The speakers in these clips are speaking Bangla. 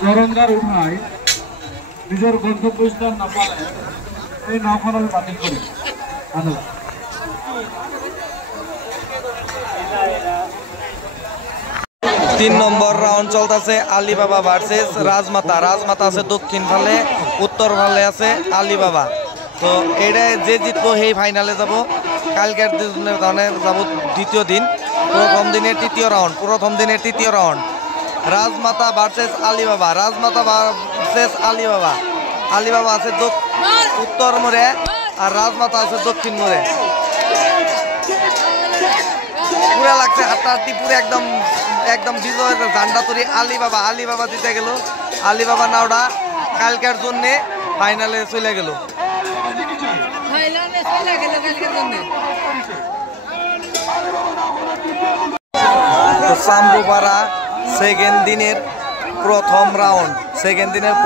চরণদার উঠায় নিজের গন্তব্যস্থান না পালে এই নৌকা আমি বাতিল করি। ধন্যবাদ। 3 নম্বর রাউন্ড চলতেছে আলিবাবা ভার্সেস রাজমাতা। রাজমাতা আছে দক্ষিণ ফালে, উত্তর ফালে আছে আলিবাবা। তো এটা যে জিতবো সেই ফাইনালে যাব। কালকের দিনের কারণে যাব দ্বিতীয় দিন, প্রথম দিনের তৃতীয় রাউন্ড। রাজমাতা ভার্সেস আলিবাবা, রাজমাতা ভার্সেস আলিবাবা। আলিবাবা আছে উত্তর মোড়ে আর রাজমাতা আছে দক্ষিণ মোড়ে। পুরা লাগছে হাঁটাহাঁটি, পুরো একদম বিজয় ঝান্ডা তৈরি। আলিবাবা জিতে গেল। আলিবাবা নাওডা কালকের জন্য ফাইনালে চলে গেল। সাম্বুপাড়া সেকেন্ড দিনের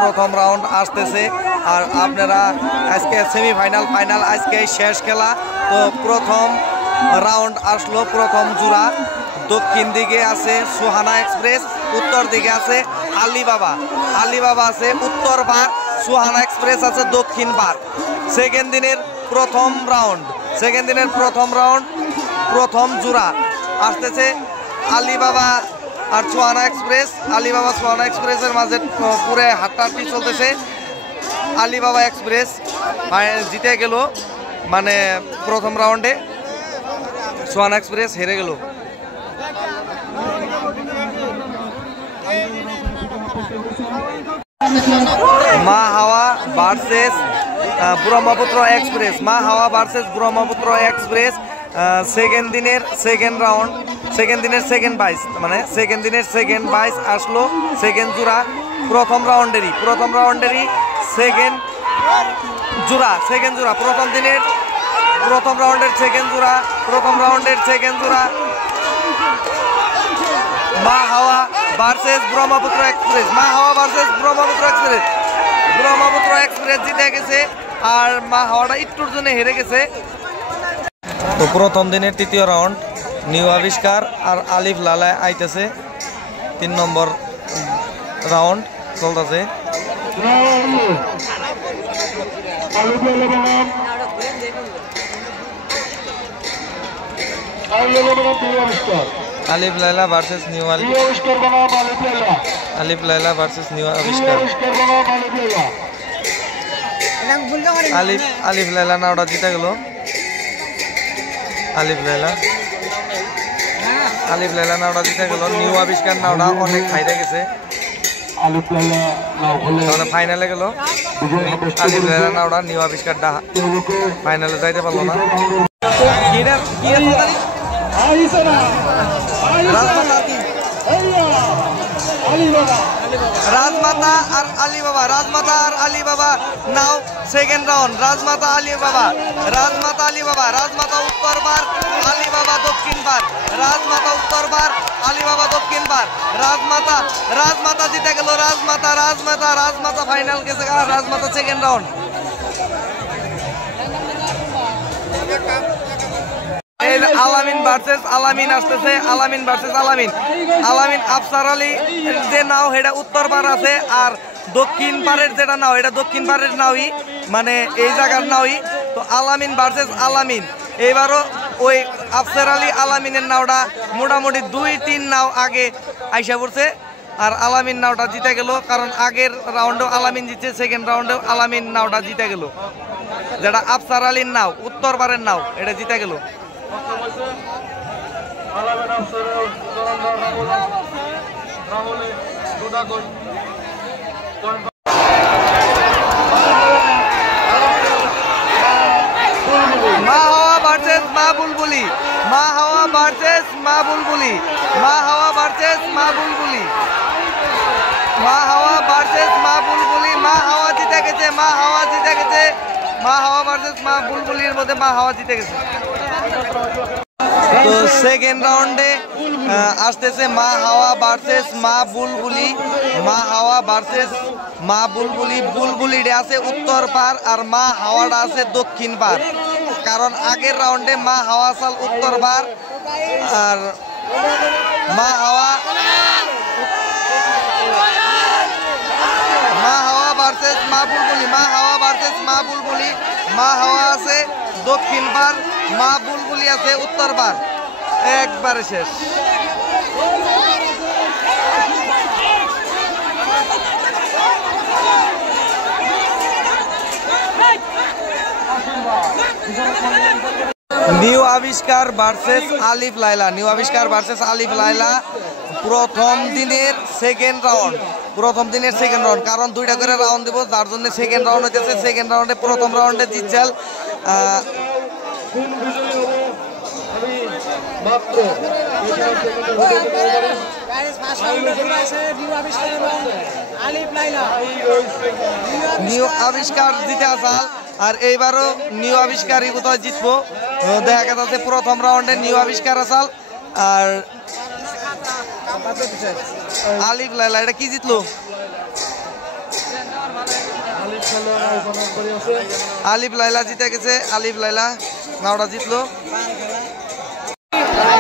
প্রথম রাউন্ড আসতেছে। আর আপনারা আজকে সেমিফাইনাল ফাইনাল আজকে শেষ খেলা। তো প্রথম রাউন্ড আসলো, প্রথম জোড়া। দক্ষিণ দিকে আছে সুহানা এক্সপ্রেস, উত্তর দিকে আছে আলিবাবা আছে উত্তর পার, সুহানা এক্সপ্রেস আছে দক্ষিণ পার। সেকেন্ড দিনের প্রথম রাউন্ড প্রথম জোড়া আসতেছে আলিবাবা আর সুহানা এক্সপ্রেস। সুহানা এক্সপ্রেসের মাঝে পুরো হাঁটাহাঁটি চলতেছে। আলিবাবা এক্সপ্রেস জিতে গেল, মানে প্রথম রাউন্ডে সুহানা এক্সপ্রেস হেরে গেল। মা হাওয়া ভার্সেস ব্রহ্মপুত্র এক্সপ্রেস। সেকেন্ড দিনের সেকেন্ড বাইশ আসলো, সেকেন্ড জোড়া। প্রথম রাউন্ডেরই সেকেন্ড জোড়া। প্রথম রাউন্ডের সেকেন্ড জোড়া। মা হাওয়া versus Brahmaputra express. Brahmaputra express জিতে গেছে আর মা হাওয়াটা একটুর জন্য হেরে গেছে। তো প্রথম দিনের তৃতীয় রাউন্ড নিউ আবিষ্কার আর আলিফ লালা আইতেছে। 3 নম্বর রাউন্ড চলতেছে। আলিফ লাইলা ভার্সেস নিউ আবিষ্কার। আলিফ লাইলা নাওটা জিতে গেল। নিউ আবিষ্কার নাওটা অনেক ফাইদা গেছে, ফাইনালে গেল। আলিফ লাইলা নাওটা নিউ আবিষ্কারটা ফাইনালে যাইতে পারলো না। রাজমাতা আর আলিবাবা নাও সেকেন্ড রাউন্ড। রাজমাতা আলিবাবা উত্তর পার, আলিবাবা দক্ষিণ পার। রাজমাতা জিতে গেল। রাজমাতা ফাইনাল গেছে। রাজমাতা সেকেন্ড রাউন্ড। আলামিন ভার্সেস আলামিন আসতেছে। আলামিন আফসার আলী যে নাও এটা উত্তর পার আছে, আর দক্ষিণ পারের যেটা নাও এটা দক্ষিণ পারের নাওই, মানে এই জায়গার নাওই। তো আলামিন ভার্সেস আলামিন, এইবারও ওই আফসার আলী আলামিনের নাওটা মোটামুটি 2-3 নাও আগে আইসা পড়ছে। আর আলামিন নাওটা জিতে গেল, কারণ আগের রাউন্ডেও আলামিন জিতছে, সেকেন্ড রাউন্ডেও আলামিন নাওটা জিতে গেল। যেটা আফসার আলীর নাও উত্তর পারের নাও এটা জিতে গেল। মা হাওয়া ভার্সেস মা বুলবুলি। মা হাওয়া ভার্সেস মা বুলবুলি। মা হাওয়া ভার্সেস মা বুলবুলি। মা হাওয়া ভার্সেস মা বুলবুলি। মা হাওয়া জিতে গেছে। মা হাওয়া জিতে গেছে। মা হাওয়া ভার্সেস মা বুলবুলির মধ্যে মা হাওয়া জিতে গেছে। তো সেকেন্ড রাউন্ডে আসতেছে মা হাওয়া ভার্সেস মা বুলবুলি। মা হাওয়া ভার্সেস মা বুলবুলি। বুলবুলিটা আছে উত্তর পার আর মা হাওয়াটা আছে দক্ষিণ পার। কারণ আগের রাউন্ডে মা হাওয়া সাল উত্তর পার আর মা হাওয়া ভার্সেস মা বুলবুলি, মা হাওয়া ভার্সেস মা বুলবুলি। মা হাওয়া আছে দক্ষিণ পার, মা বুলবুলি আছে উত্তর পার। একবারে শেষ। নিউ আবিষ্কার ভার্সেস আলিফ লাইলা, নিউ আবিষ্কার ভার্সেস আলিফ লাইলা। প্রথম দিনের সেকেন্ড রাউন্ড, কারণ 2টা করে রাউন্ড দিব, যার জন্য সেকেন্ড রাউন্ড হইতেছে। সেকেন্ড রাউন্ডে প্রথম রাউন্ডে জিতছেন নিউ আবিষ্কার জিতে আসাল। আর এইবারও নিউ আবিষ্কারই কোথায় জিতবো। দেখা যাচ্ছে প্রথম রাউন্ডে নিউ আবিষ্কার আসাল আর আলিফ লাইলা। এটা কি জিতলো? আলিফ লাইলা জিতে গেছে। আলিফ লাইলা নাওটা জিতলো।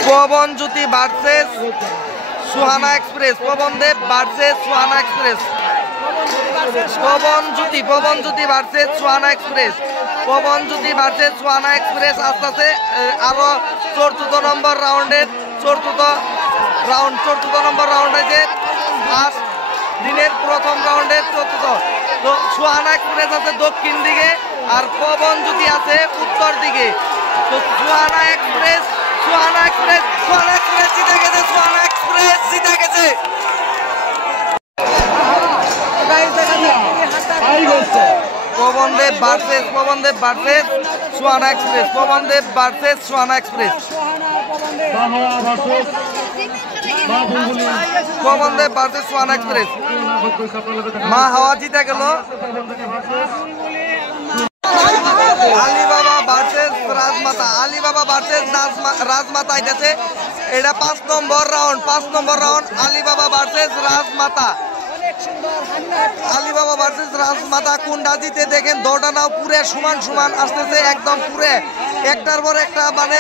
Pawan Jyoti versus Suhana express, Pawandev versus Suhana express. Pawan Jyoti versus Suhana express, Pawan Jyoti versus Suhana express. আস্তে আস্তে আরো চতুর্থ নম্বর রাউন্ডে যে ফার্স্ট দিনের প্রথম রাউন্ডের চতুর্থ। তো সুহানা এক্সপ্রেস আছে দক্ষিণ দিকে আর পবন জ্যোতি আছে উত্তর দিকে। তো সুহানা এক্সপ্রেস জিতে গেছে। সুহানা এক্সপ্রেস জিতে গেছে। Pavandev versus Suhana express, Pawandev versus Suhana express. Pawandev versus Suhana express. মা হাওয়া জিতে গেল। আলিবাবা ভার্সেস রাজমাতা, আলিবাবা ভার্সেস রাজমাতা আইতেছে। এটা 5 নম্বর রাউন্ড। আলিবাবা ভার্সেস রাজমাতা, আলিবাবা ভার্সেস রাজমাতা। কোনটা জিতে দেখেন, দৌড়টা নাও পুরে সমান আসতেছে, একদম পুরে একটার পর একটা মানে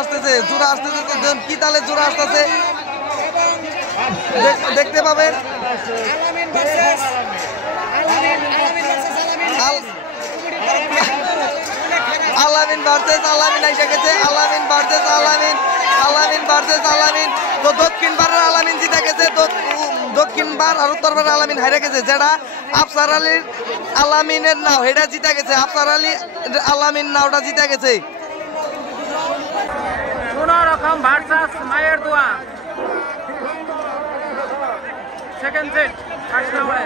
আসতেছে, জোড়া আসতেছে। কি তালে জোড়া আসতেছে দেখতে পাবেন। আলামিন ভার্সেস আলামিন এসে গেছে। আলামিন ভার্সেস আলামিন। তো দক্ষিণ পাড়ের আলামিন জিতে গেছে। দক্ষিণ পাড় আর উত্তর পাড়ের আলামিন হারে গেছে। যেটা আফসার আলীর আলামিনের নাও এটা জিতে গেছে। আফসার আলী আলামিন নাওটা জিতে গেছে। কোন রকম ভার্সাস মায়ের দোয়া সেকেন্ড সেট ফার্স্ট রাউন্ডে।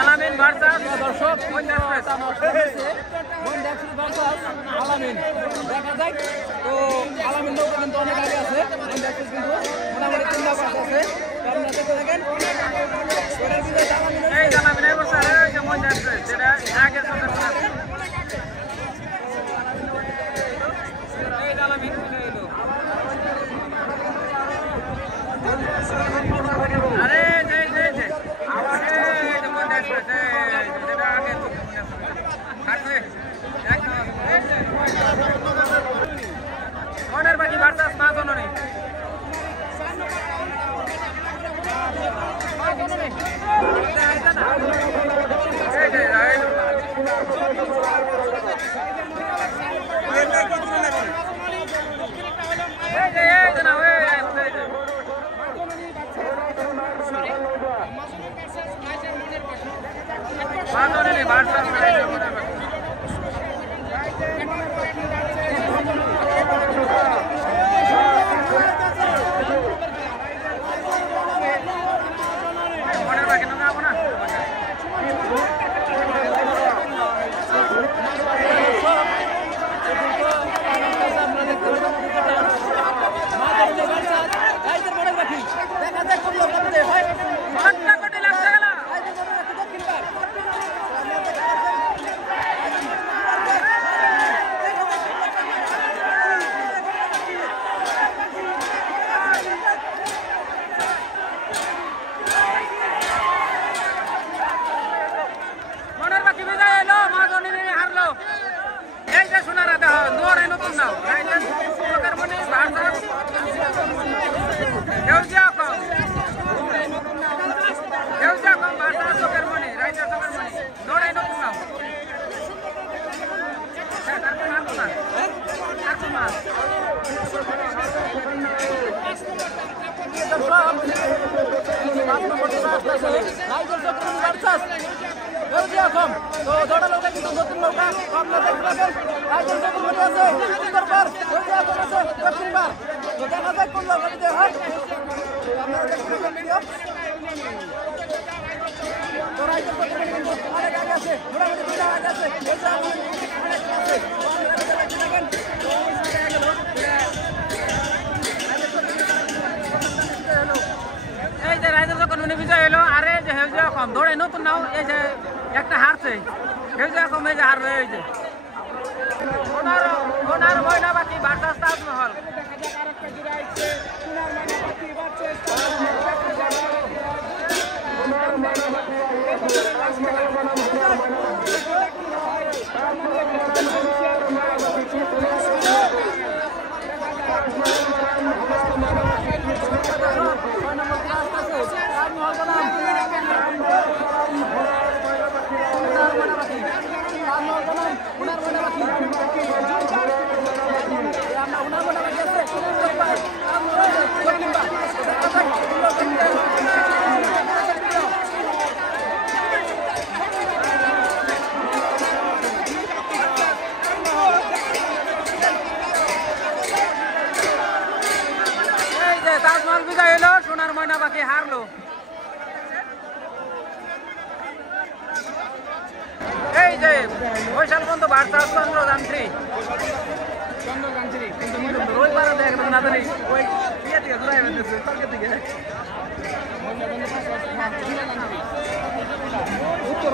আলামিন ভার্সাস দর্শক আলামিন দেখা যায়। তো আলামিন নৌকা কিন্তু অনেক আগে আছে, কিন্তু মোটামুটি 3 নাম্বার আছে। মনের বাকি ভার্সাস মা জননী। মনের বাকি না নতুন নাও রাইডার চোখের মনি ভার্সাস হেউজিয়া কম ভার্সাস চোখের মনি রাইডার চোখের মনি দৌড়াই নতুন নাও এই যে রাইডার যখন উনি বিজয় হলো আরে যে হেউজিয়া কম দৌড়াই নতুন নাও এই যে একটা হারছে হেউজিয়া কম এই যে হারবে এই যে ওনার ময়না বাকি ভার্সাস তাজমহল তাজমহল বিজয় হলো সোনার ময়না বাকি হারলো এই যে বৈশাল বন্ধু ভার্সাস চন্দ্রযান্ত্রী কিন্তু রবিবার দেখবেন না জানি ওই ইয়ে থেকে ঘুরাই বেঁধেছে তর্কের দিকে উত্তর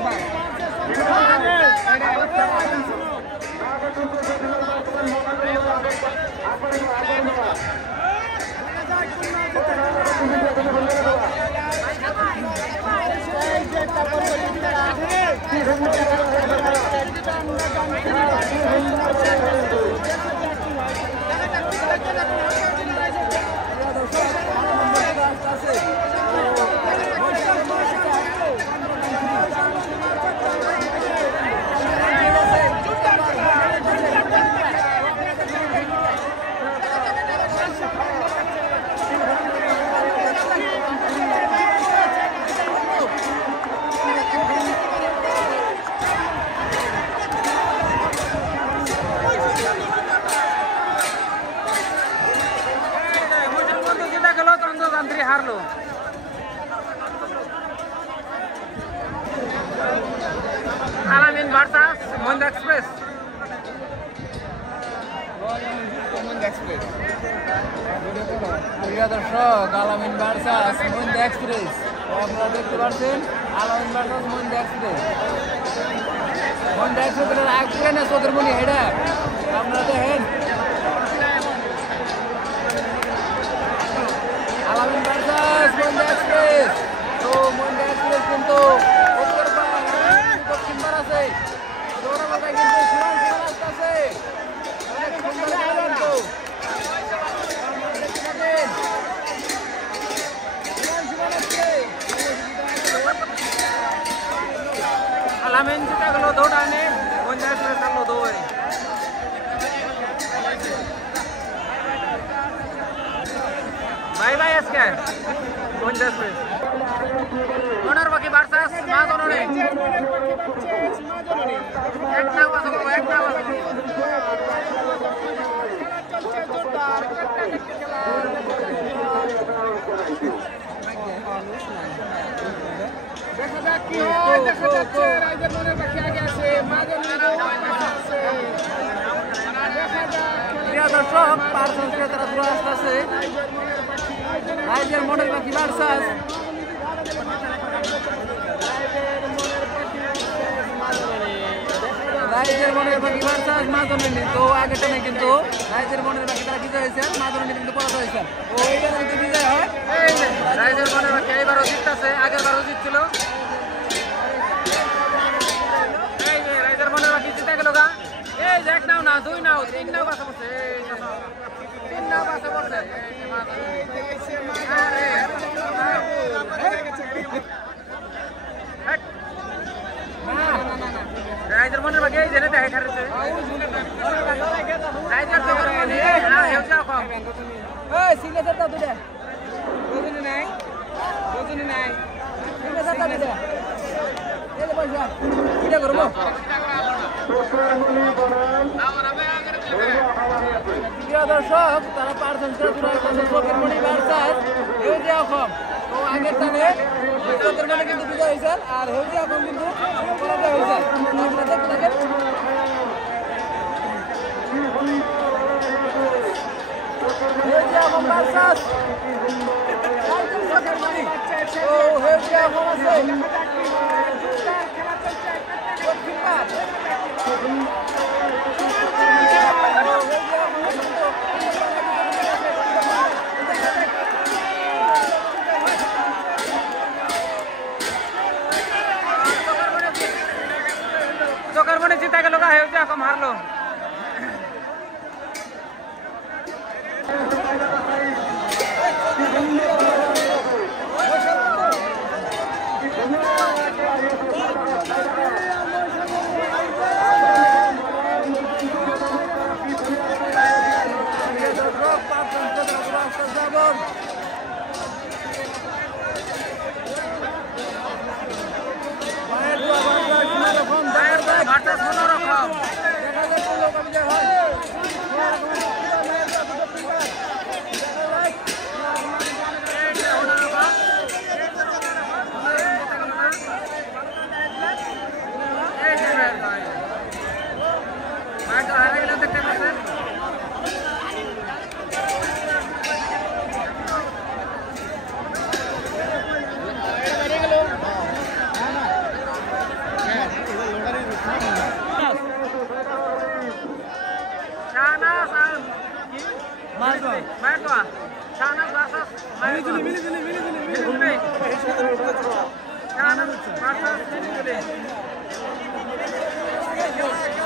হারলো আলামিন ভার্সাস মহিন্দ্রা এক্সপ্রেস দর্শক আলামিন ভার্সাস মহিন্দ্রা এক্সপ্রেস আপনারা দেখতে পাচ্ছেন আলামিন ভার্সাস মহিন্দ্রা এক্সপ্রেস মহিন্দ্রা এক্সপ্রেসের আগ করে না চোখের মনি হেডা আপনারা দেখেন আলামিন ভার্সাস মহিন্দ্রা এক্সপ্রেস তো মহিন্দ্রা এক্সপ্রেস কিন্তু উত্তর পার দক্ষিণ পার আছে দৌড়াবাটা কিন্তু সমান সমান আসতেছে অনেক সুন্দর খেলেন তো আলামিন যেটা গেল দৌড়ানে মহিন্দ্রা এক্সপ্রেস থাকলো দৌড়ে বাই বাই আজকে মহিন্দ্রা এক্সপ্রেস ওনার বাকি ভার্সাস মা জননী একটা কথা বলবো একটা কথা দেখা যাক কি হয় দেখা যাচ্ছে রাইডার মনের বাকি আগে আছে মা জননী দেখা যাক প্রিয় দর্শক পার্সেন্ট তারা পুরো আসতেছে রাইডার মনের বাকি ভার্সাস রাইজের মনের বাকি ভার্সাস মা জননী তো আগে টানে কিন্তু রাইজের মনের বাকি তারা বিজয় হয়েছে মা জননী কিন্তু পরাজয় হয়েছে ও এইটা কিন্তু বিজয় হয় এই যে রাইজের মনের বাকি এইবারও জিততেছে আগের বারও জিতছিল এই যে রাইজের মনের বাকি জিতে গেল গা এই যে এক নাও না, দুই নাও, তিন নাও পাশে পড়ছে। তিন নাও পাশে পড়ছে। রাইজার মনের বাকি এই জেনে দেখে খারেছে। রাইজার তো করে মানে আর হেউচা কম। এই সিগনেচার দাও দুইটা। দুজনে নাই। দুজনে নাই। সিগনেচার দাও দুইটা। এই যে পয়সা। এটা করব। প্রিয় দর্শক, তারা পারছেন চোখের মনি বার্সাস হেউজা কম। তো আগের টানে চোখের মনি কিন্তু বিজয় হয়েছে আর হেউজা কম কিন্তু পরাজয় হয়েছে। আপনারা দেখতে থাকেন। হেউজা কম বার্সাস চোখের মনি। ও হেউজা কম আছে। দক্ষিণ পার। চোখের মনে জিতা গেল গা, হেউজা কম হারলো। মিলি